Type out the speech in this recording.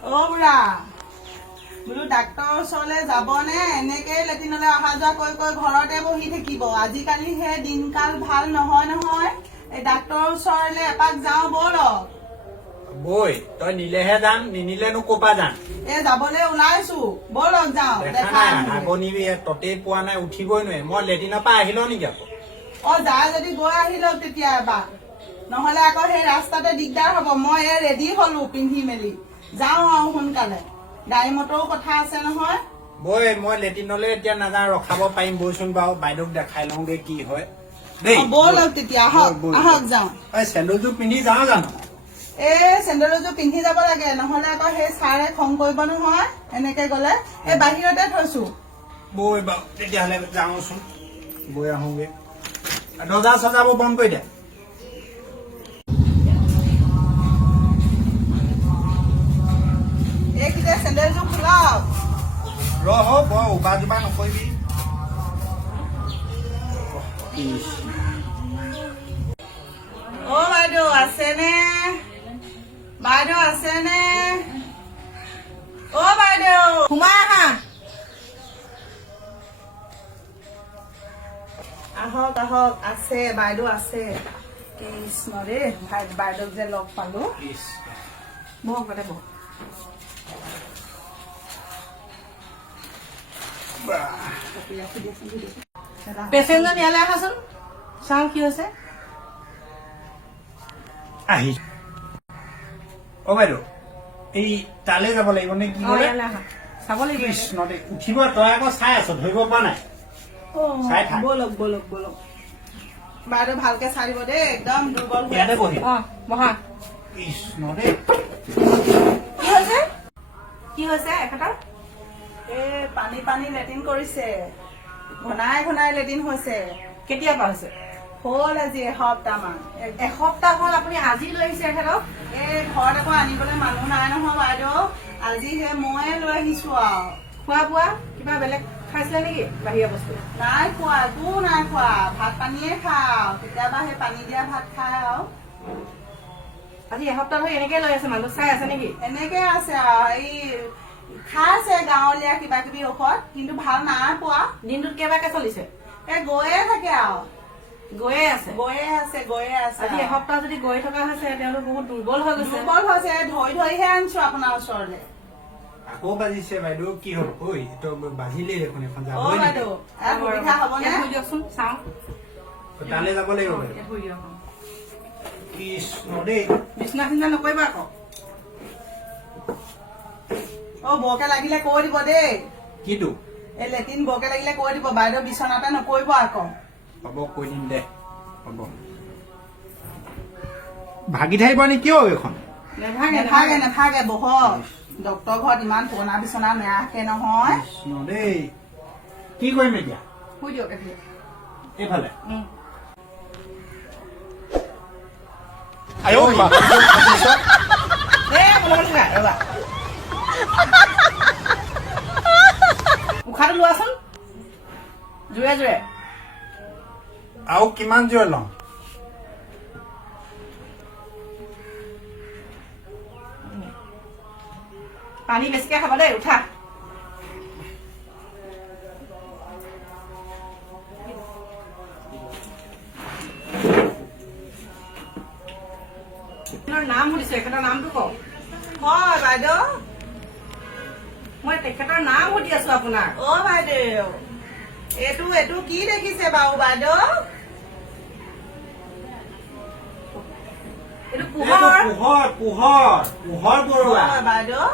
অ বুঢ়া বোলো ডাক্তৰৰ ওচৰলৈ যাবনে এনেকেই লেট্ৰিনলৈ অহা যোৱা কৰি ঘৰতে বহি থাকিব? আজিকালি হে দিনকাল ভাল নহয়। এই ডাক্তৰৰ ওচৰলৈ এপাক যাওঁ ব'লক। বৈ তই নিলেহে যাম, নিনিলেনো ক'পা যাম? যাবলৈ ওলাইছো, ব'লক যাওঁ। দেখা নাই আগনিবি ততেই পোৱা নাই, উঠিবই নোৱাৰে। মই লেট্ৰিনৰ পৰা আহিল নেকি আকৌ? যায় যদি গৈ আহি লওক তেতিয়া এবাৰ, নহলে আকৌ সেই ৰাস্তাতে দিগদাৰ হব। মই ৰেডি হলো পিন্ধি মেলি যাওঁ আৰু সোনকালে, গাড়ী মটৰো কথা আছে নহয়। বৈ মই লেট্ৰিনলৈ এতিয়া নাযাওঁ, ৰখাব পাৰিম। বৈচোন বাৰু, বাইদেউক দেখাই লওঁগে কি হয় দেই। ব'লক তেতিয়া, আহক যাওঁ। চেণ্ডেলযোৰ পিন্ধি যাওঁ জানো? চেণ্ডেলযোৰ পিন্ধি যাব লাগে, নহলে আকৌ সেই ছাৰে খং কৰিব নহয় এনেকে গলে। বাহিৰতে থৈছো। বৈ বাৰু তেতিয়াহ'লে যাওঁচোন, গৈ আহোগে। দৰ্জা চজাবোৰ বন্ধ কৰি দে। এইকেইটা চেণ্ডেলযোৰ খোলাওক। ৰহ বৰ উবা জোবা নকৰিবি। বাইদেউ আছেনে? বাইদেউ আছেনে? বাইদেউ সোমাই আহা। আহক আছে, বাইদেউ আছে। কৃষ্ণ দেই, বাইদেউক যে লগ পালো। বহক বাইদেউ বহক। পেচেণ্টজন ইয়ালৈ আহাচোন, চাওঁ কি হৈছে। আহি বাইদেউ এই তালৈ যাব লাগিব নে কি? চাব লাগিব। কৃষ্ণ দেই, উঠিব। তই আকৌ চাই আছ, ধৰিব পৰা নাই। ব'লক বাইদেউ ভালকে চাই দিব দেই, একদম দুৰ্বল হৈ ইয়াতে বহি। বহা। কৃষ্ণ দেই, কি হৈছে এখেতৰ? পানী লেট্ৰিন কৰিছে, ঘনাই লেট্ৰিন হৈছে। কেতিয়াৰ পৰা হৈছে? হ'ল আজি এসপ্তাহ মান। এসপ্তাহ হ'ল? আপুনি আজি লৈ আহিছে এখেতক? ঘৰত আকৌ আনিবলৈ মানুহ নাই নহয় বাইদেউ, আজি ময়ে লৈ আহিছো আৰু। খোৱা বোৱা কিবা বেলেগ খাইছিলে নেকি? বাহিৰা বস্তু নাই খোৱা, একো নাই খোৱা। ভাত পানীয়ে খাওঁ, কেতিয়াবা সেই পানী দিয়া ভাত খাই আৰু। আজি এসপ্তাহ ধৰি এনেকে লৈ আছে, মানুহ চাই আছে নেকি? এনেকে আছে আৰু, খাইছে গাঁৱলীয়া কিবা কিবি ঔষধ, কিন্তু ভাল নাই পোৱা। দিনটোত কেইবাকে চলিছে? গৈয়ে থাকে আৰু, গৈয়ে আছে। আজি এসপ্তাহ যদি গৈ থকা হৈছে, তেওঁলোক বহুত দুৰ্বল হৈ গৈছে। ধৰিহে আনিছো আপোনাৰ ওচৰলৈ। আকৌ বাজিছে বাইদেউ, কি হ'ল? বাজিলেই দেখোন এখন। বাইদেউ সুবিধা হবনে? দিয়কচোন চাওঁ। তালৈ যাব লাগিব। কৃষ্ণ দেই, বিছনা চিন্তা নকৰিবা আকৌ। বৰকে লাগিলে কৈ দিব দেই। কিটো? লেট্ৰিন বৰকে লাগিলে কৈ দিব, বাইদেউ বিচনাতে নকৰিব আকৌ। হ'ব, কৈ দিম দে। হ'ব, ভাগি থাকিব নেকি এইখন? নেভাগে, বহক। ডক্তৰ ঘৰত ইমান পুৰণা বিচনা নেৰাখে নহয়। কৃষ্ণ দেই, কি কৰিম এতিয়া? শুই দিয়ক এইফালে। উশাহটো লোৱাচোন জোৰে। আৰু কিমান জোৰে লওঁ? পানী বেছিকে খাব দেই, উঠা। নাম সুধিছো, এখেতৰ নামটো কওক। হয় বাইদেউ, মই তেখেতৰ নাম সুধি আছো আপোনাক। বাইদেউ এইটো কি দেখিছে বাৰু বাইদেউ? এইটো পোহৰ বৰুৱা বাইদেউ।